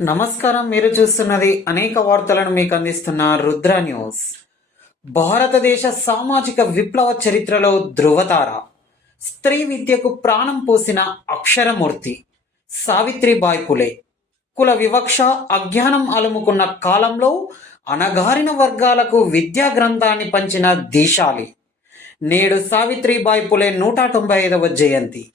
నమస్కారం మీరు చూస్తున్నది అనేక వార్తలను మీకు అందిస్తున్న రుద్ర న్యూస్. భారతదేశ సామాజిక విప్లవ చరిత్రలో ధృవతార స్త్రీ విద్యకు ప్రాణం పోసిన అక్షరమూర్తి సావిత్రిబాయి పులే. కుల వివక్ష అజ్ఞానం అలుముకున్న కాలంలో అణగారిన వర్గాలకు విద్యా గ్రంథాన్ని పంచిన దీశాలి. నేడు సావిత్రిబాయి పులే నూట తొంభై ఐదవ జయంతి.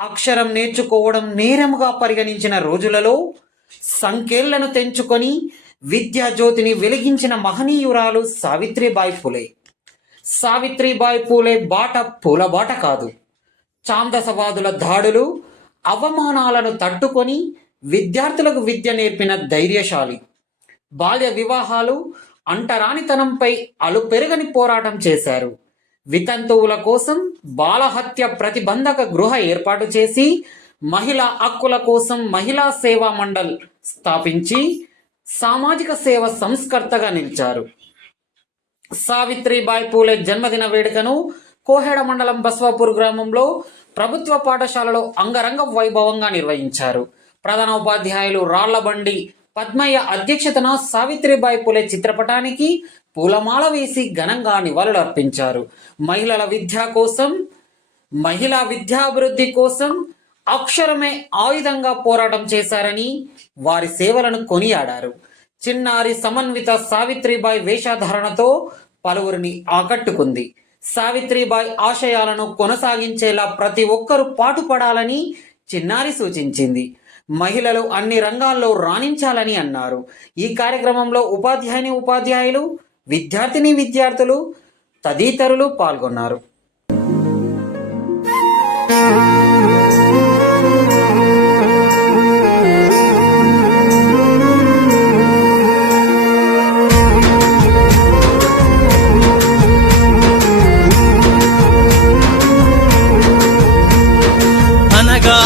అక్షరం నేర్చుకోవడం నేరముగా పరిగణించిన రోజులలో సంఖ్యలను తెంచుకొని విద్యాజ్యోతిని వెలిగించిన మహనీయురాలు సావిత్రిబాయి పూలే. సావిత్రిబాయి పూలే బాట పూల బాట కాదు. చాందసవాదుల దాడులు అవమానాలను తట్టుకొని విద్యార్థులకు విద్య నేర్పిన ధైర్యశాలి. బాల్య వివాహాలు అంటరానితనంపై అలుపెరగని పోరాటం చేశారు. వితంతువుల కోసం బాలహత్య ప్రతిబంధక గృహ ఏర్పాటు చేసి మహిళా హక్కుల కోసం మహిళా సేవా మండల్ స్థాపించి సామాజిక సేవ సంస్కర్తగా నిలిచారు. సావిత్రిబాయి పూలే జన్మదిన వేడుకను కోహెడ మండలం బస్వాపూర్ గ్రామంలో ప్రభుత్వ పాఠశాలలో అంగరంగ వైభవంగా నిర్వహించారు. ప్రధాన ఉపాధ్యాయులు రాళ్ళబండి పద్మయ్య అధ్యక్షతన సావిత్రిబాయి పూలే చిత్రపటానికి పూలమాల వేసి ఘనంగా నివాళులు అర్పించారు మహిళల విద్య కోసం మహిళా విద్యాభివృద్ధి కోసం అక్షరమే ఆయుధంగా పోరాటం చేశారని వారి సేవలను కొనియాడారు. చిన్నారి సమన్విత సావిత్రిబాయి వేషధారణతో పలువురిని ఆకట్టుకుంది. సావిత్రిబాయి ఆశయాలను కొనసాగించేలా ప్రతి ఒక్కరూ పాటుపడాలని చిన్నారి సూచించింది. మహిళలు అన్ని రంగాల్లో రాణించాలని అన్నారు. ఈ కార్యక్రమంలో ఉపాధ్యాయుని ఉపాధ్యాయులు విద్యార్థిని విద్యార్థులు తదితరులు పాల్గొన్నారు.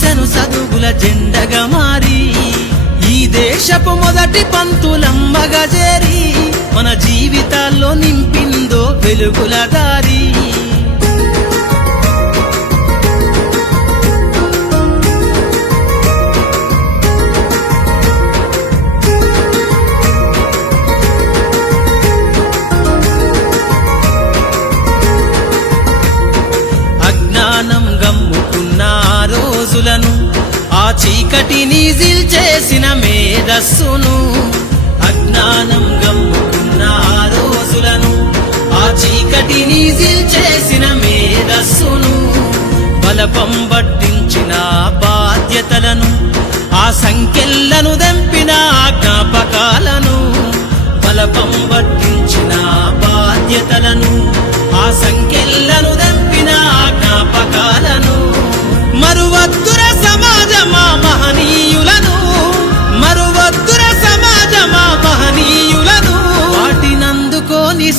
పొద్దై చదువుల జెండగా మారి ఈ దేశపు మొదటి పంతులమ్మగా చేరి మన జీవితాల్లో నింపిందో వెలుగుల దారి. చీకటిని చేసిన మేధస్సును అజ్ఞానం గమ్ముకున్న ఆ రోజులను ఆ చీకటిని చేసిన మేధస్సును బలపం పట్టించిన బాధ్యతలను ఆ సంఖ్యలను దంపిన ఆ జ్ఞాపకాలను బలపం పట్టించిన బాధ్యతలను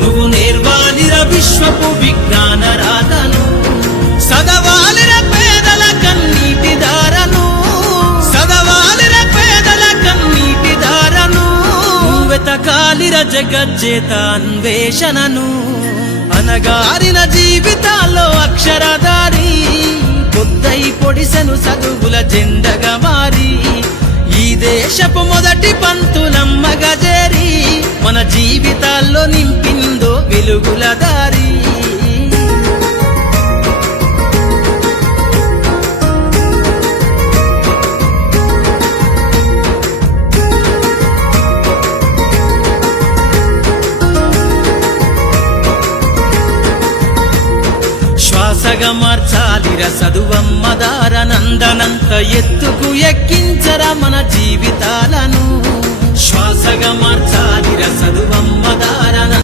నువ్వు నేర్వాలిర విశ్వపు విజ్ఞాన రాధను సదవాలిర పేదల కన్నీటి దారను సదవాలిర పేదల కన్నీటి దారను వెతకాలిర జగజ్జేత అన్వేషణను అనగారిన జీవితాల్లో అక్షరదారి పొద్దై పొడిసెను చదువుల జెండగా మారి. ఈ దేశపు మొదటి పంతులమ్మగా చేరి. మన జీవితాల్లో నింపిన వెలుగుల దారి. శ్వాసగా మార్చాలిర చదువమ్మ దారనందనంత ఎత్తుకు ఎక్కించరా మన జీవితాలను. శ్వాసగా మార్చాలిర చదువమ్మ దారన